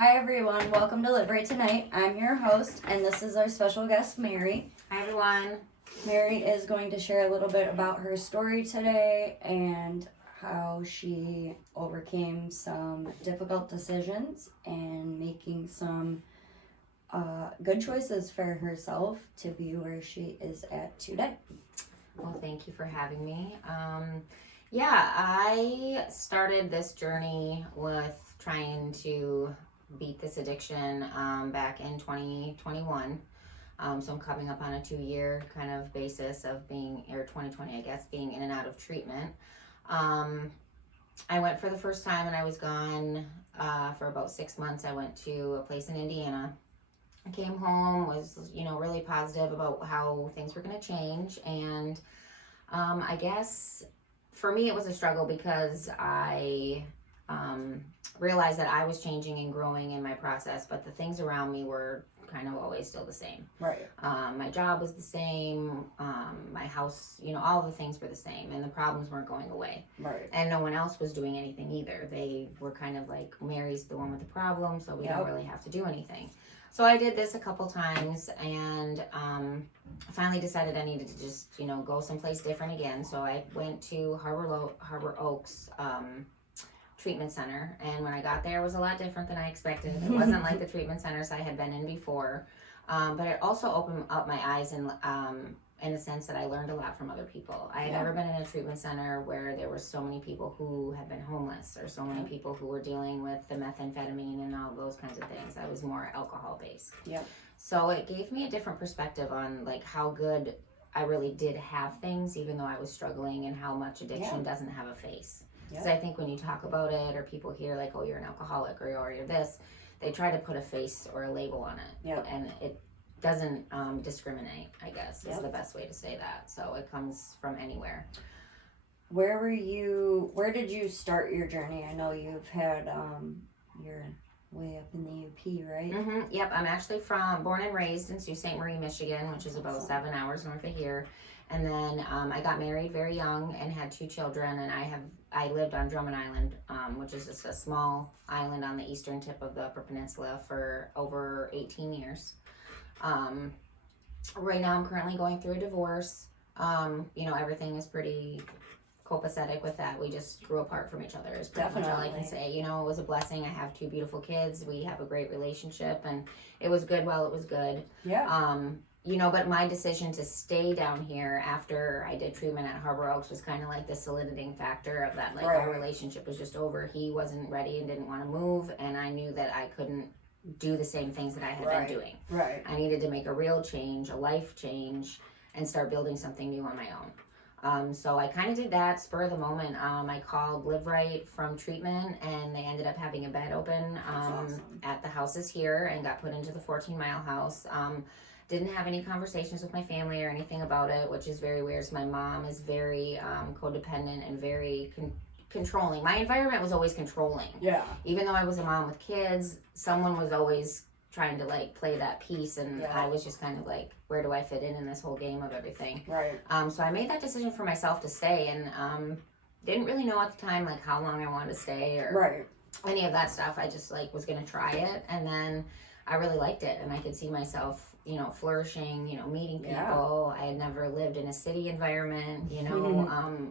Hi everyone, welcome to Rite Tonight. I'm your host, and this is our special guest, Mary. Hi everyone. Mary is going to share a little bit about her story today and how she overcame some difficult decisions and making some good choices for herself to be where she is at today. Well, thank you for having me. I started this journey with trying to beat this addiction back in 2021. So I'm coming up on a 2-year kind of basis of being, or 2020, I guess, being in and out of treatment. I went for the first time and I was gone for about 6 months. I went to a place in Indiana. I came home, was, really positive about how things were going to change. And I guess for me it was a struggle because I realized that I was changing and growing in my process, but the things around me were kind of always still the same. Right. My job was the same, my house, all the things were the same, and the problems weren't going away. Right. And no one else was doing anything either. They were kind of like, Mary's the one with the problem, so we don't really have to do anything. So I did this a couple times, and I finally decided I needed to just, go someplace different again. So I went to Harbor Oaks treatment center, and when I got there, it was a lot different than I expected. It wasn't like the treatment centers I had been in before, but it also opened up my eyes in the sense that I learned a lot from other people. I had never been in a treatment center where there were so many people who had been homeless, or so many people who were dealing with the methamphetamine and all those kinds of things. I was more alcohol based. Yep. So it gave me a different perspective on like how good I really did have things, even though I was struggling, and how much addiction doesn't have a face. Because I think when you talk about it, or people hear like, oh, you're an alcoholic, or you're this, they try to put a face or a label on it. And it doesn't discriminate, I guess, is the best way to say that. So it comes from anywhere. Where did you start your journey? I know you've had, you're way up in the UP, right? Mm-hmm. Yep, I'm actually born and raised in Sault Ste. Marie, Michigan, which is about 7 hours north of here. And then I got married very young and had 2 children, and I lived on Drummond Island, which is just a small island on the eastern tip of the Upper Peninsula, for over 18 years. Right now I'm currently going through a divorce. Everything is pretty copacetic with that. We just grew apart from each other is pretty much all I can say. It was a blessing. I have 2 beautiful kids. We have a great relationship, and it was good while it was good. Yeah. But my decision to stay down here after I did treatment at Harbor Oaks was kind of like the solidifying factor of that. Like, our relationship was just over. He wasn't ready and didn't want to move, and I knew that I couldn't do the same things that I had been doing. Right. I needed to make a real change, a life change, and start building something new on my own. So I kind of did that, spur of the moment. I called Live Right from treatment, and they ended up having a bed open at the houses here, and got put into the 14-mile house. Didn't have any conversations with my family or anything about it, which is very weird. So my mom is very codependent and very controlling. My environment was always controlling. Yeah. Even though I was a mom with kids, someone was always trying to like play that piece, and I was just kind of like, where do I fit in this whole game of everything? Right. So I made that decision for myself to stay, and didn't really know at the time like how long I wanted to stay or any of that stuff. I just like was gonna try it, and then I really liked it, and I could see myself flourishing, meeting people. I had never lived in a city environment,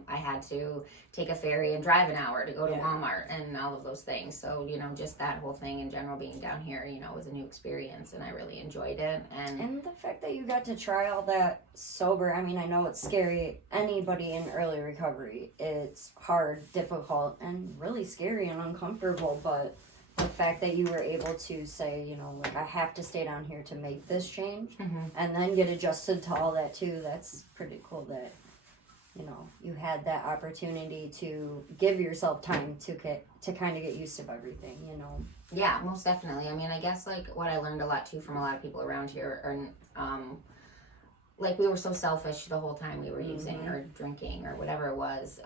I had to take a ferry and drive an hour to go to Walmart and all of those things. So, just that whole thing in general, being down here, was a new experience, and I really enjoyed it. And the fact that you got to try all that sober, I mean, I know it's scary. Anybody in early recovery, it's hard, difficult, and really scary and uncomfortable, but the fact that you were able to say, I have to stay down here to make this change, and then get adjusted to all that too, that's pretty cool that, you had that opportunity to give yourself time to kind of get used to everything, Yeah, most definitely. I mean, I guess like what I learned a lot too from a lot of people around here are, like, we were so selfish the whole time we were using or drinking or whatever it was.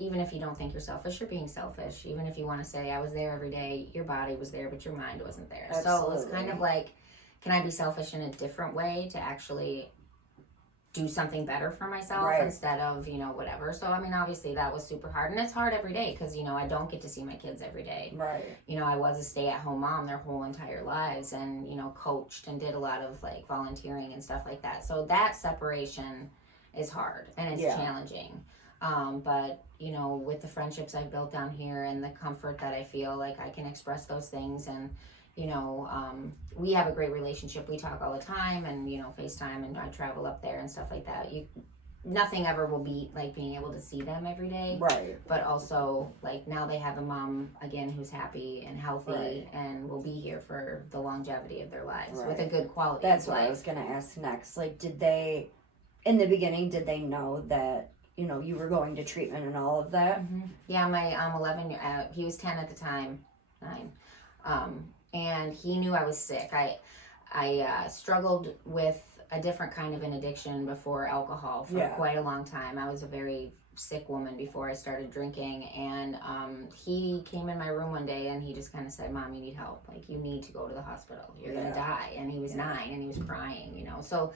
Even if you don't think you're selfish, you're being selfish. Even if you want to say, I was there every day, your body was there, but your mind wasn't there. Absolutely. So it's kind of like, can I be selfish in a different way to actually do something better for myself Right. instead of, you know, whatever. So, I mean, obviously that was super hard. And it's hard every day because, you know, I don't get to see my kids every day. Right. You know, I was a stay-at-home mom their whole entire lives and, you know, coached and did a lot of, like, volunteering and stuff like that. So that separation is hard and it's challenging. But, you know, with the friendships I've built down here and the comfort that I feel, like, I can express those things and, you know, we have a great relationship. We talk all the time and, you know, FaceTime, and I travel up there and stuff like that. Nothing ever will beat, like, being able to see them every day. Right. But also, like, now they have a mom, again, who's happy and healthy and will be here for the longevity of their lives with a good quality That's of what life. I was going to ask next. Like, in the beginning, did they know that, you know, you were going to treatment and all of that? Mm-hmm. Yeah, my 11, he was 10 at the time, 9. And he knew I was sick. I struggled with a different kind of an addiction before alcohol for quite a long time. I was a very sick woman before I started drinking, and he came in my room one day and he just kind of said, "Mom, you need help. Like, you need to go to the hospital. You're gonna die." And he was 9 and he was crying, you know. So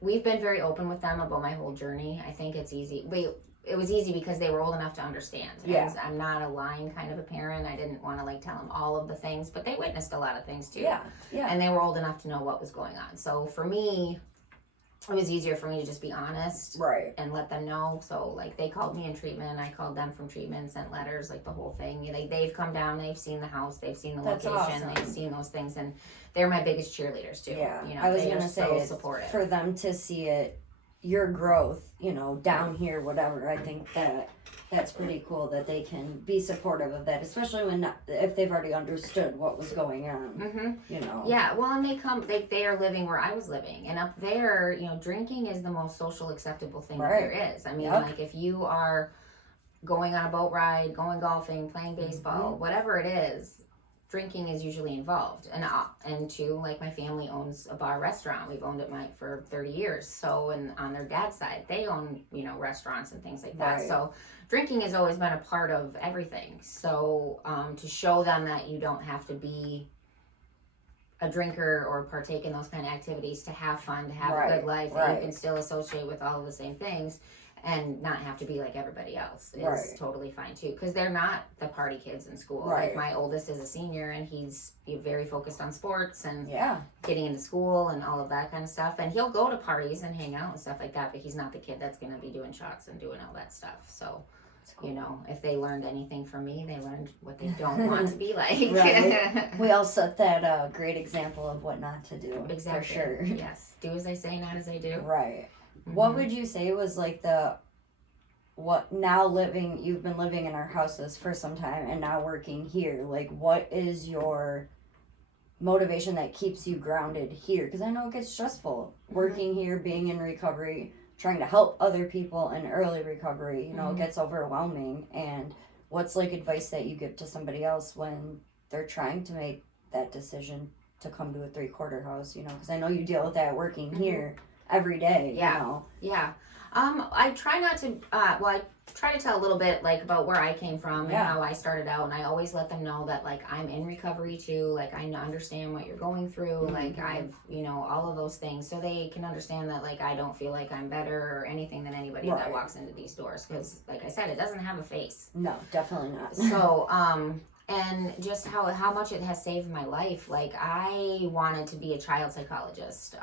we've been very open with them about my whole journey. I think it's easy. It was easy because they were old enough to understand. And I'm not a lying kind of a parent. I didn't want to, like, tell them all of the things, but they witnessed a lot of things too. Yeah. And they were old enough to know what was going on. So for me, it was easier for me to just be honest and let them know. So, like, they called me in treatment, I called them from treatment, sent letters, like, the whole thing. They've come down, they've seen the house, they've seen the location, awesome. They've seen those things, and they're my biggest cheerleaders too. Yeah. You know, I was they going are to say, so supportive. For them to see it, your growth, you know, down here, whatever, I think that's pretty cool that they can be supportive of that, especially if they've already understood what was going on, you know. Yeah, well, and they are living where I was living, and up there, you know, drinking is the most social acceptable thing that there is. I mean, like, if you are going on a boat ride, going golfing, playing baseball, whatever it is, drinking is usually involved. And too, like, my family owns a bar restaurant. We've owned it for 30 years. So, and on their dad's side, they own, you know, restaurants and things like that. So drinking has always been a part of everything. So to show them that you don't have to be a drinker or partake in those kind of activities to have fun, to have a good life, that you can still associate with all of the same things and not have to be like everybody else is totally fine too, because they're not the party kids in school. Like, my oldest is a senior and he's very focused on sports and getting into school and all of that kind of stuff, and he'll go to parties and hang out and stuff like that, but he's not the kid that's going to be doing shots and doing all that stuff. So you know, if they learned anything from me, they learned what they don't want to be like. We all set that great example of what not to do. Exactly. For sure. Yes. Do as I say, not as I do. Right. What would you say was, like, you've been living in our houses for some time and now working here, like, what is your motivation that keeps you grounded here? Because I know it gets stressful working here, being in recovery, trying to help other people in early recovery, you know, it gets overwhelming. And what's, like, advice that you give to somebody else when they're trying to make that decision to come to a 3-quarter house, you know, because I know you deal with that working here every day, you know. I try not to I try to tell a little bit, like, about where I came from and how I started out, and I always let them know that, like, I'm in recovery too, like, I understand what you're going through, like, I've, you know, all of those things, so they can understand that, like, I don't feel like I'm better or anything than anybody that walks into these doors, because, like I said, it doesn't have a face. No, definitely not. So and just how much it has saved my life. Like, I wanted to be a child psychologist.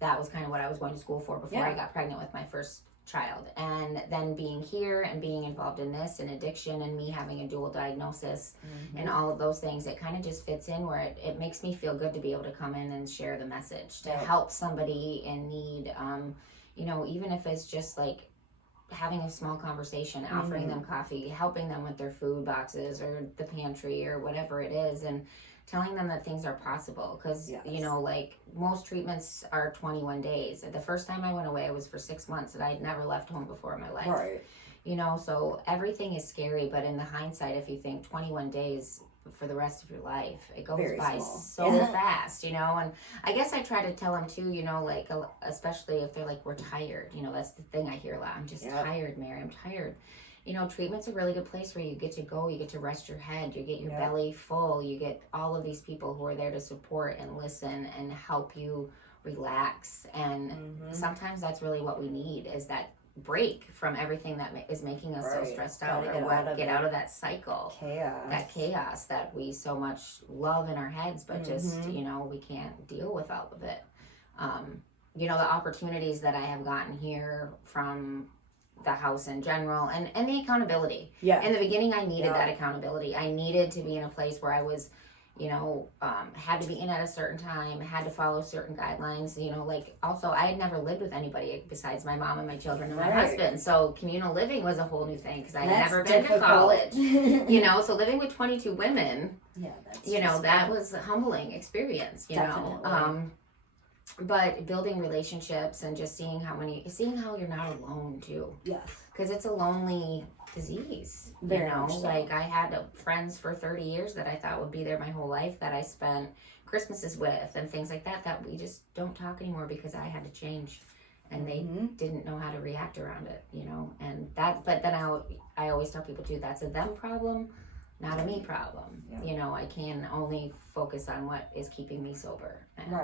That was kind of what I was going to school for before I got pregnant with my first child. And then being here and being involved in this and addiction and me having a dual diagnosis and all of those things, it kind of just fits in where it makes me feel good to be able to come in and share the message, to help somebody in need. You know, even if it's just, like, having a small conversation, offering them coffee, helping them with their food boxes or the pantry or whatever it is, and telling them that things are possible. Because, you know, like, most treatments are 21 days. The first time I went away, it was for 6 months, and I had never left home before in my life. You know, so everything is scary, but in the hindsight, if you think 21 days for the rest of your life, it goes by so fast, you know. And I guess I try to tell them too, you know, like, especially if they're like, we're tired, you know, that's the thing I hear a lot. I'm just tired, Mary, I'm tired. You know, treatment's a really good place where you get to go, you get to rest your head, you get your belly full, you get all of these people who are there to support and listen and help you relax. And sometimes that's really what we need, is that break from everything that is making us so stressed out, or get out of that cycle, chaos that we so much love in our heads, but just, you know, we can't deal with all of it. You know, the opportunities that I have gotten here from the house in general, and the accountability. In the beginning, I needed that accountability. I needed to be in a place where I was, you know, had to be in at a certain time, had to follow certain guidelines, you know, like, also, I had never lived with anybody besides my mom and my children and my husband, so communal living was a whole new thing, because I had never been to college, you know, so living with 22 women, you know, that was a humbling experience, you know, but building relationships and just seeing how you're not alone too, because it's a lonely disease, you know, like I had friends for 30 years that I thought would be there my whole life, that I spent Christmases with and things like that we just don't talk anymore because I had to change, and they didn't know how to react around it, you know, and that, but then I always tell people too, that's a them problem, not a me problem, you know, I can only focus on what is keeping me sober, and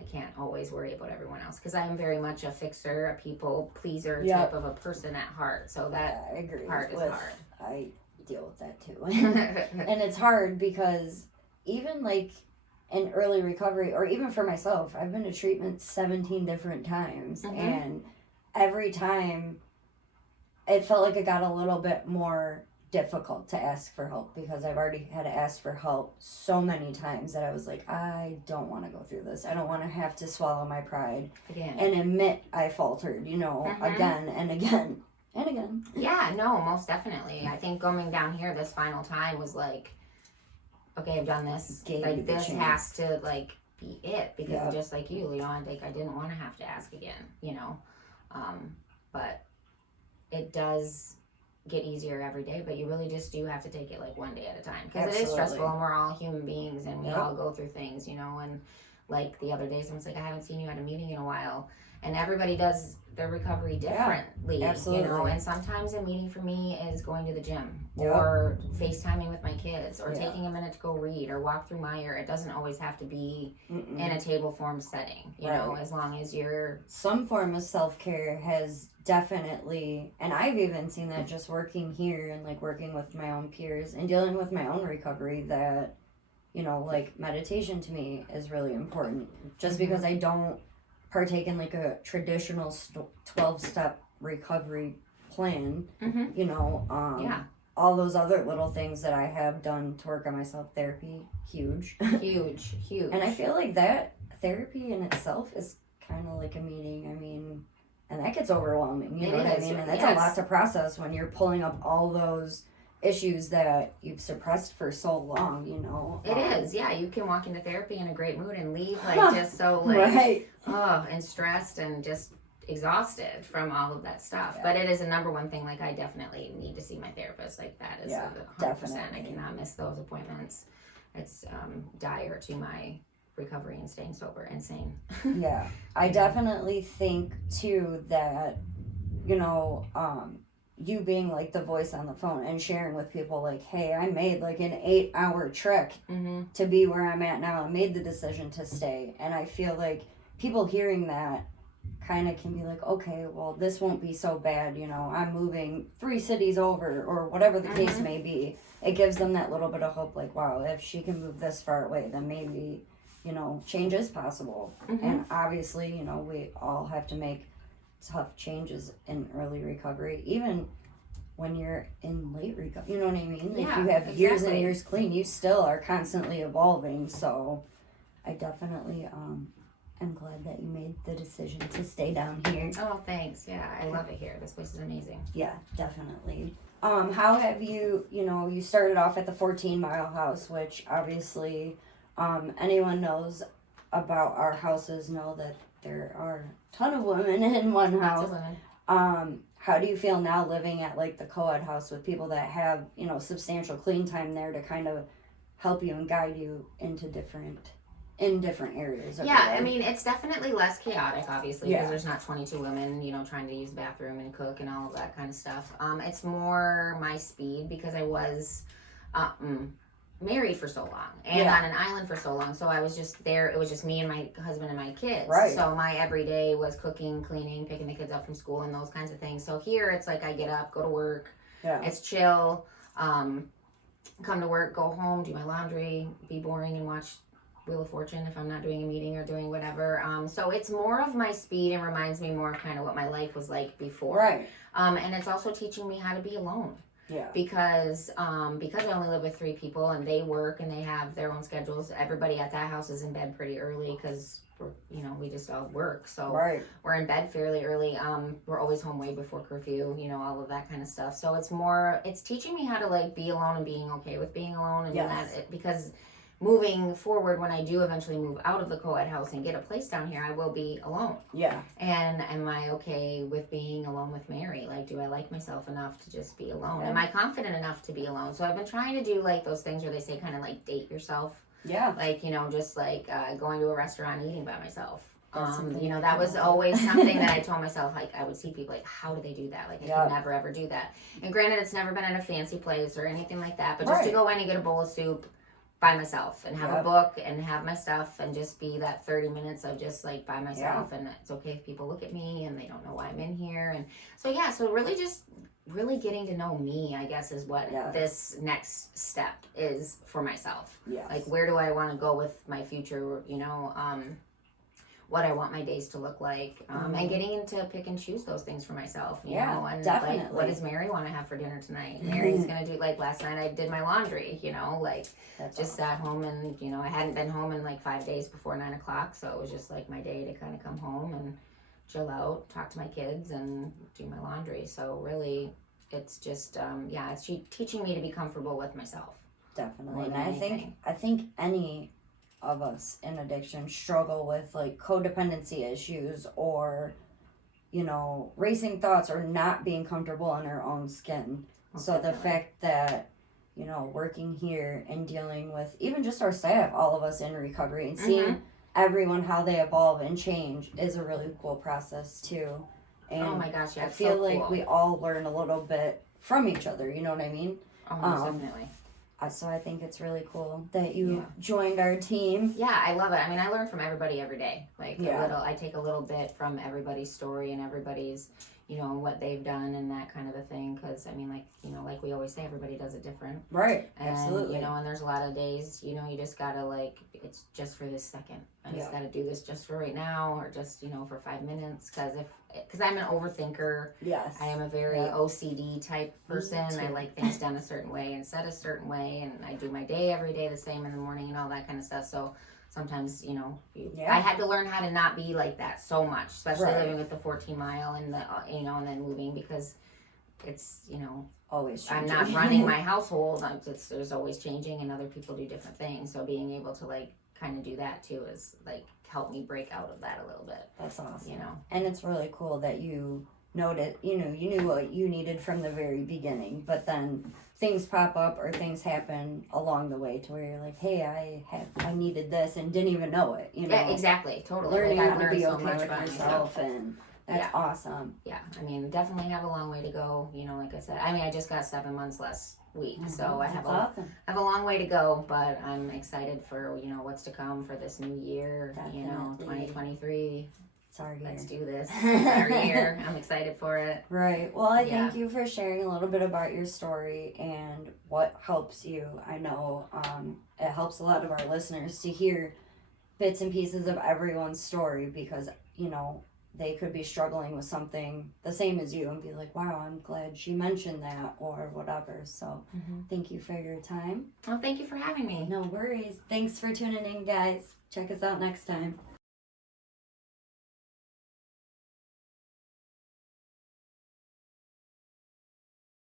I can't always worry about everyone else, because I'm very much a fixer, a people pleaser type of a person at heart. So that I agree part is hard. I deal with that too. And it's hard because even like in early recovery, or even for myself, I've been to treatment 17 different times. And every time it felt like it got a little bit more difficult to ask for help, because I've already had to ask for help so many times that I was like, I don't want to go through this. I don't want to have to swallow my pride and admit I faltered, you know, again and again and again. Yeah, no, most definitely. I think going down here this final time was like, okay, I've done this. Like, this has to like be it, because just like you know, I didn't want to have to ask again, you know, but it does get easier every day, but you really just do have to take it like one day at a time, because it is stressful, and we're all human beings, and we all go through things, you know. And like the other day, someone's like, I haven't seen you at a meeting in a while, and everybody does their recovery differently, you know. And sometimes a meeting for me is going to the gym, or FaceTiming with my kids, or taking a minute to go read or walk through Meyer. It doesn't always have to be in a table form setting, you know, as long as you're some form of self-care has definitely, and I've even seen that just working here and like working with my own peers and dealing with my own recovery, that, you know, like meditation to me is really important, just because I don't partake in like a traditional 12-step recovery plan, you know, all those other little things that I have done to work on myself. Therapy, huge. And I feel like that therapy in itself is kind of like a meeting. I mean, and that gets overwhelming, you know what I mean? And that's a lot to process when you're pulling up all those issues that you've suppressed for so long, you know. It is, you can walk into therapy in a great mood and leave like just so like and stressed and just exhausted from all of that stuff. But it is a number one thing. Like, I definitely need to see my therapist. Like, that is 100%. Definitely. I cannot miss those appointments. It's dire to my recovery and staying sober and sane. I definitely think too that, you know, you being like the voice on the phone and sharing with people like, hey, I made like an 8-hour trek to be where I'm at now. I made the decision to stay. And I feel like people hearing that kind of can be like, okay, well, this won't be so bad, you know, I'm moving 3 cities over, or whatever the case may be. It gives them that little bit of hope, like, wow, if she can move this far away, then maybe, you know, change is possible. And obviously, you know, we all have to make tough changes in early recovery, even when you're in late recovery, you know what I mean? Like, you have years and years clean, you still are constantly evolving. So I definitely am glad that you made the decision to stay down here. Oh, thanks. Yeah, I love it here. This place is amazing. Yeah, definitely. How have you, you know, you started off at the 14 Mile House, which obviously anyone knows about our houses know that there are a ton of women in one house. How do you feel now living at like the co-ed house with people that have, you know, substantial clean time there to kind of help you and guide you into different areas? I mean, it's definitely less chaotic, obviously, because there's not 22 women, you know, trying to use the bathroom and cook and all of that kind of stuff. It's more my speed, because I was married for so long and Yeah. on an island for so long, so I was just there. It was just me and my husband and my kids. Right. So my everyday was cooking, cleaning, picking the kids up from school, and those kinds of things. So here it's like I get up, go to work. Yeah. It's chill. Come to work, go home, do my laundry, be boring, and watch Wheel of Fortune if I'm not doing a meeting or doing whatever. So it's more of my speed and reminds me more of kind of what my life was like before. Right. And it's also teaching me how to be alone. Yeah. Because I only live with 3 people and they work and they have their own schedules. Everybody at that house is in bed pretty early because we just all work. So Right. we're in bed fairly early. We're always home way before curfew, all of that kind of stuff. So it's teaching me how to like be alone and being okay with being alone and Yes. because moving forward, when I do eventually move out of the co-ed house and get a place down here, I will be alone. Yeah. And am I okay with being alone with Mary? Like, do I like myself enough to just be alone? Yeah. Am I confident enough to be alone? So I've been trying to do like those things where they say kind of like date yourself. Yeah. Like, just like going to a restaurant, eating by myself. That's something I That was can always something that I told myself, like, I would see people like, how do they do that? Like, I Yeah. could never, ever do that. And granted, it's never been at a fancy place or anything like that, but just to Right. go in and get a bowl of soup by myself and have Yep. a book and have my stuff and just be that 30 minutes of just like by myself. And it's okay if people look at me and they don't know why I'm in here. And so really just really getting to know me, I guess, is what Yes. this next step is for myself. Yes. Like, where do I want to go with my future, what I want my days to look like, and getting to pick and choose those things for myself, you Yeah, know, and definitely. like, what does Mary want to have for dinner tonight? Mary's going to do, like, last night I did my laundry, like, That's just awesome. sat home and, I hadn't been home in like 5 days before 9 o'clock, so it was just like my day to kind of come home and chill out, talk to my kids, and do my laundry. So really, it's just, it's teaching me to be comfortable with myself. Definitely. more And than anything. I think any of us in addiction struggle with like codependency issues or racing thoughts or not being comfortable in our own skin. So the Definitely. fact that working here and dealing with even just our staff, all of us in recovery, and seeing everyone how they evolve and change is a really cool process too. And Oh my gosh, yeah, I it's feel so like cool. we all learn a little bit from each other, you know what I mean? Oh, most definitely. So I think it's really cool that you Yeah. joined our team. Yeah, I love it. I mean, I learn from everybody every day. Like Yeah. I take a little bit from everybody's story and everybody's, what they've done and that kind of a thing. Because I mean, like we always say, everybody does it different. Right. And, Absolutely. and there's a lot of days, you just gotta it's just for this second. I just gotta do this just for right now, or just, for 5 minutes. Because I'm an overthinker. Yes. I am a very Yeah. OCD type person. I too. like things done a certain way and said a certain way, and I do my day every day the same in the morning and all that kind of stuff. So sometimes, Yeah. I had to learn how to not be like that so much, especially Right. living with the 14 mile and the, and then moving, because it's, Always I'm changing. not running my household. There's always changing, and other people do different things. So being able to kind of do that too is help me break out of that a little bit. That's awesome. You know. And it's really cool that you noted, you knew what you needed from the very beginning, but then things pop up or things happen along the way to where you're like, hey, I needed this and didn't even know it. Yeah, exactly, totally. Learning I've how to learned be so okay much with about yourself, myself. and that's awesome. Yeah, I mean, definitely have a long way to go. Like I said, I just got 7 months last week, so I have awesome. a long way to go. But I'm excited for what's to come for this new year. Definitely. 2023. It's our year. Let's do this. It's our year. I'm excited for it. Right. Well, I Yeah. thank you for sharing a little bit about your story and what helps you. I know it helps a lot of our listeners to hear bits and pieces of everyone's story, because, they could be struggling with something the same as you and be like, wow, I'm glad she mentioned that or whatever. So thank you for your time. Well, thank you for having me. No worries. Thanks for tuning in, guys. Check us out next time.